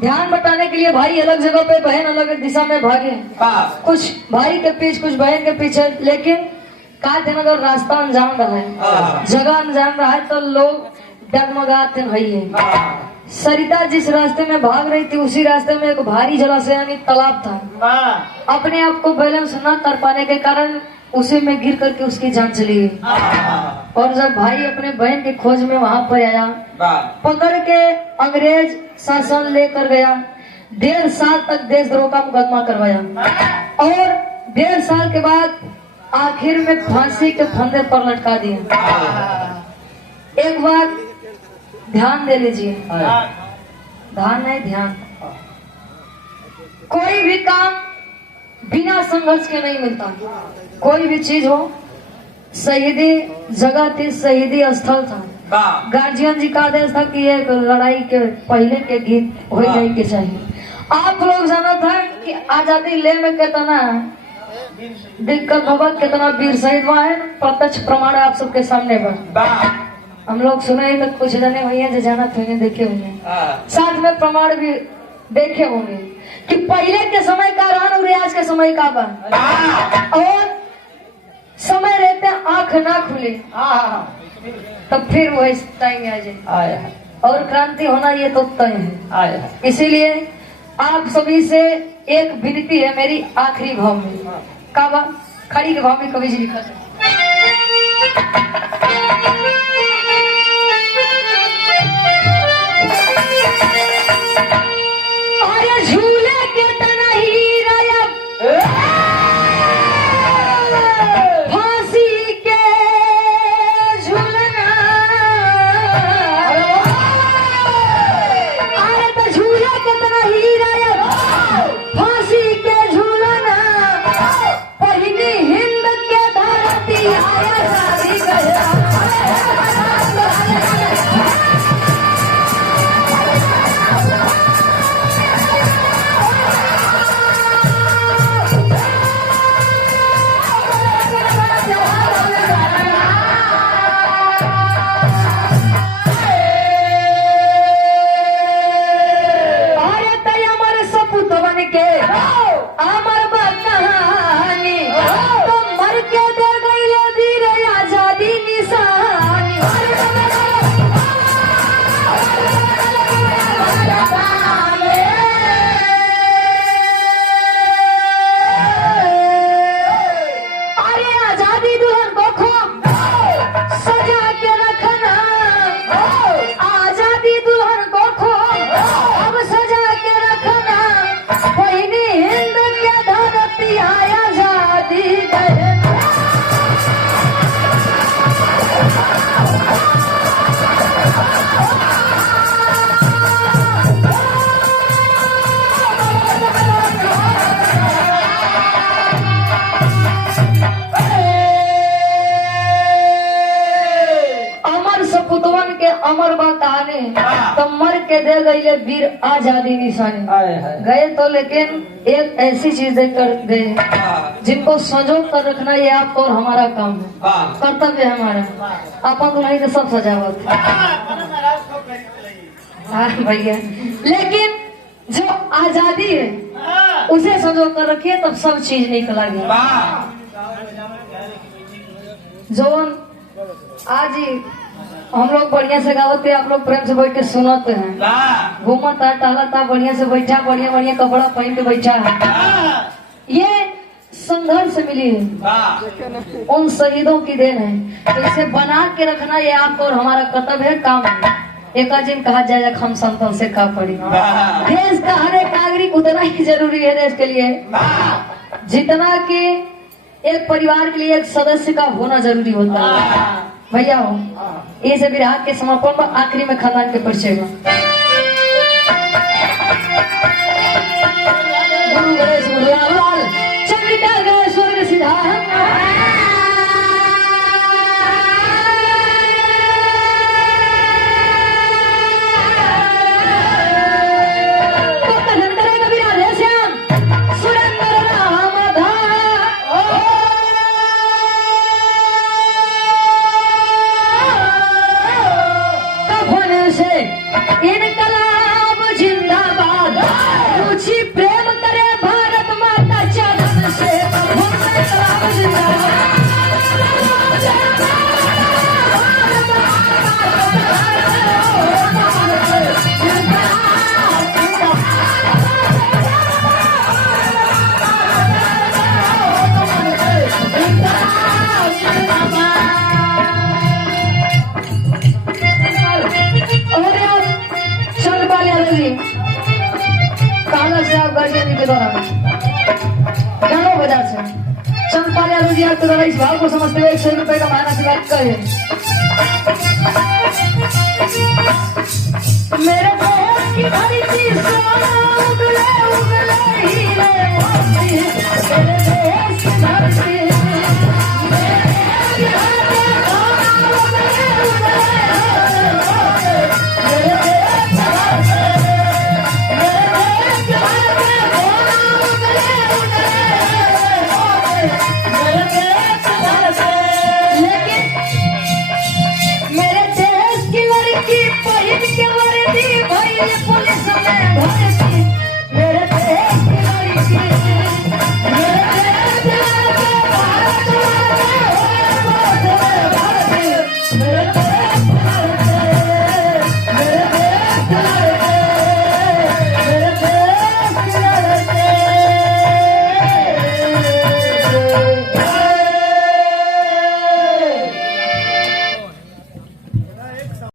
ध्यान बटाने के लिए भाई अलग जगह पे, बहन अलग दिशा में भागे। कुछ भाई के पीछे, कुछ बहन के पीछे, लेकिन का दिन अगर रास्ता अनजान रहा है, जगह अनजान रहा है, तो लोग डगमगाते हैं। सरिता जिस रास्ते में भाग रही थी उसी रास्ते में एक भारी जलाशय यानी तालाब था। अपने आप को बैलेंस न कर पाने के कारण उसी में गिर करके उसकी जान चली गई। और जब भाई अपने बहन की खोज में वहां पर आया, पकड़ के अंग्रेज शासन लेकर गया। 1.5 साल तक देशद्रोह का मुकदमा करवाया और 1.5 साल के बाद आखिर में फांसी के फंदे पर लटका दिया। एक बात ध्यान दे लीजिए, ध्यान नहीं ध्यान, कोई भी काम बिना संघर्ष के नहीं मिलता। कोई भी चीज हो, शहीदी जगह थी, शहीदी स्थल था। गार्जियन जी का आदेश था कि एक लड़ाई के पहले के गीत हो जाए के चाहिए। आप लोग जाना था कि आजादी ले में कितना दिक्कत होगा, कितना वीर शहीद हुआ है, प्रत्यक्ष प्रमाण आप सबके सामने पर हम लोग सुने तो कुछ जने हुए हैं जो जाना थे, देखे हुए हैं, साथ में प्रमाण भी देखे होंगे कि पहले के समय का रहन और आज के समय का बन, और समय रहते आंख ना खुले तब फिर वही टाइम आ जाए और क्रांति होना ये तो तय है। इसीलिए आप सभी से एक विनती है मेरी आखिरी भाव में, काबा खड़ी के भाव में कवि जी लिखा है। अमर बा कहानी तो मर के दे गई वीर आजादी निशानी। गए तो लेकिन एक ऐसी चीज देख कर गए जिनको संजो कर रखना ये आपको और हमारा काम है, कर्तव्य है हमारा। अपन तो नहीं तो सब सजावट भैया, लेकिन जो आजादी है उसे संजो कर रखिए तब सब चीज निकलेगी। जो आज ही हम लोग बढ़िया से गावते, आप लोग प्रेम से बैठ के सुनते हैं, घूमता टहलता बढ़िया से बैठा, बढ़िया बढ़िया कपड़ा पहन के बैठा है। ये संघर्ष मिली है, उन शहीदों की देन है। तो इसे बना के रखना ये आपको और हमारा कर्तव्य है, काम है। एक दिन कहा जाए हम संतों से का पड़ी। देश का हर एक नागरिक उतना ही जरूरी है देश के लिए जितना कि एक परिवार के लिए एक सदस्य का होना जरूरी होता है। भैया हो इस विराट के समापन पर आखिरी में खानदान के परिचय में गुरु गणेश गुरुलाल चंद्रिका गए स्वर्ग सिद्धार्थ इनकलाब जिंदाबाद गार्जियन के द्वारा गाँव बाजार से चंपा लालू जी आपके द्वारा इस भाव को समझते हुए 100 रुपए का माना शिकायत करे। मेरे देश की धरती सोना उगले उगले हीरे मोती, मेरे देश की धरती पुलिस में भर्ती